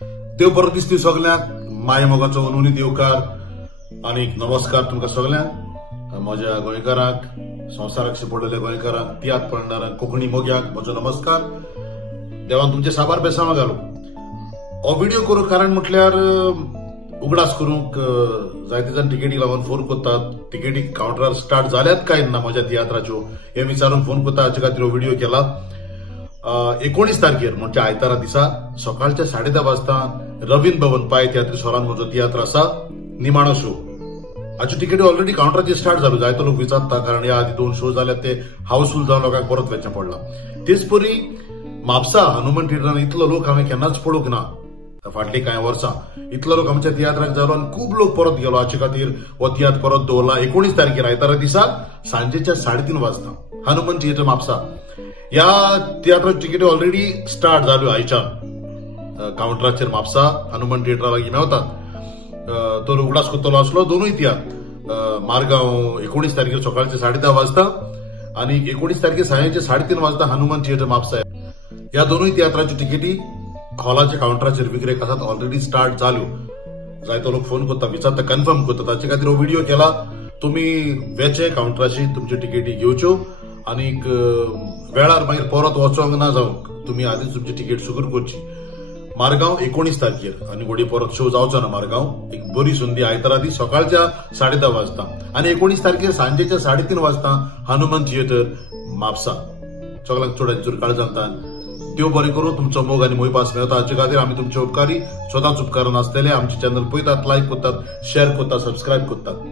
देव बरो दिसती सगळ्यांक माय मोगाचो अनुनी देवकार आणि नमस्कार तुमकां सगळ्यांक म्हज्या गोंयकारांक संवसाराक शिपडलेल्या गोंयकारांक तियात पळणाऱ्यांक कोंकणी मोग्याक म्हजो नमस्कार। देवान तुमचे साबार बेसांव घालूं। हो व्हिडिओ करूंक कारण म्हटल्यार उगडास करूंक जायते जाण तिकेटी लागून फोन करतात, तिकेटी काउंटरार स्टार्ट जाल्यात काय ना म्हज्या तियात्राच्यो हे विचारून फोन करता, हाचे खातीर हो व्हिडिओ केला। 19 तारखेर म्हणजे आयतारा दिसा सकाळच्या 10:30 वाजता रवीन भवन पाय थिएटर सोरान म्हजो तियात्र आसा निमाणो शो। हाच्यो तिकेटी ऑलरेडी काउंटराचेर स्टार्ट जाल्यो, जायतो लोक विचारता कारण ह्या आदी 2 शो जाल्यात ते हाऊसफुल जावन लोकांक परत वचचें पडला। तेच परी म्हापसा हनुमान थिएटरान इतलो लोक हांवें केन्नाच पळोवंक ना फाटली कांय वर्सां। इतलो लोक आमच्या तियात्राक जालो आनी खूब लोक परत गेलो। हाचे खातीर हो तियात्र परत दवरला 19 तारखेर आयतारा दिसा सांजेच्या 3:30 वाजता हनुमान थिएटर म्हापसा। ह्या तियात्राच्यो तिकेटी ऑलरेडी स्टार्ट जाल्यो आयच्यान काउंटराचेर म्हापसा हनुमान थिएटरा लागीं मेवतात। तो उगडास करतलो आसलो दोनूय तियात्र मारगांव 19 तारखेर सकाळचे 10:30 वाजता आणि 19 तारखेर सांजेचे 3:30 वाजता हनुमान थिएटर म्हापसा। ह्या दोनूय तियात्राच्यो तिकेटी हॉलाच्या काउंटराचेर विक्रेक आसात, ऑलरेडी स्टार्ट जाल्यो। जायतो लोक फोन करता, विचारता, कन्फर्म करता, ताचे खातीर हो व्हिडिओ केला। तुम्ही वेचे काउंटराची तुमच्यो तिकेटी घेवच्यो आणि वेळार मागीर परत वचोंक ना जावंक तुम्ही आधीच तुमची तिकेट सुगूर करची। मारगांव 19 तारखेर आणि घोडी परत शो जावचो ना मारगांव। एक बरी संदी आयतारा दीस सकाळच्या 10:30 वाजता आणि 19 तारखेर सांजेच्या 3:30 वाजता हनुमान थिएटर म्हापसा। सगळ्यांक चड काळजांतान देव बरें करूं, तुमचो मोग आनी मोयपास मेळता। हाचे खातीर आमी तुमचे उपकारी, सदांच उपकारान आसतले। आमचे चॅनल पळयतात, लायक करतात, शेअर करतात, सबस्क्राईब करतात।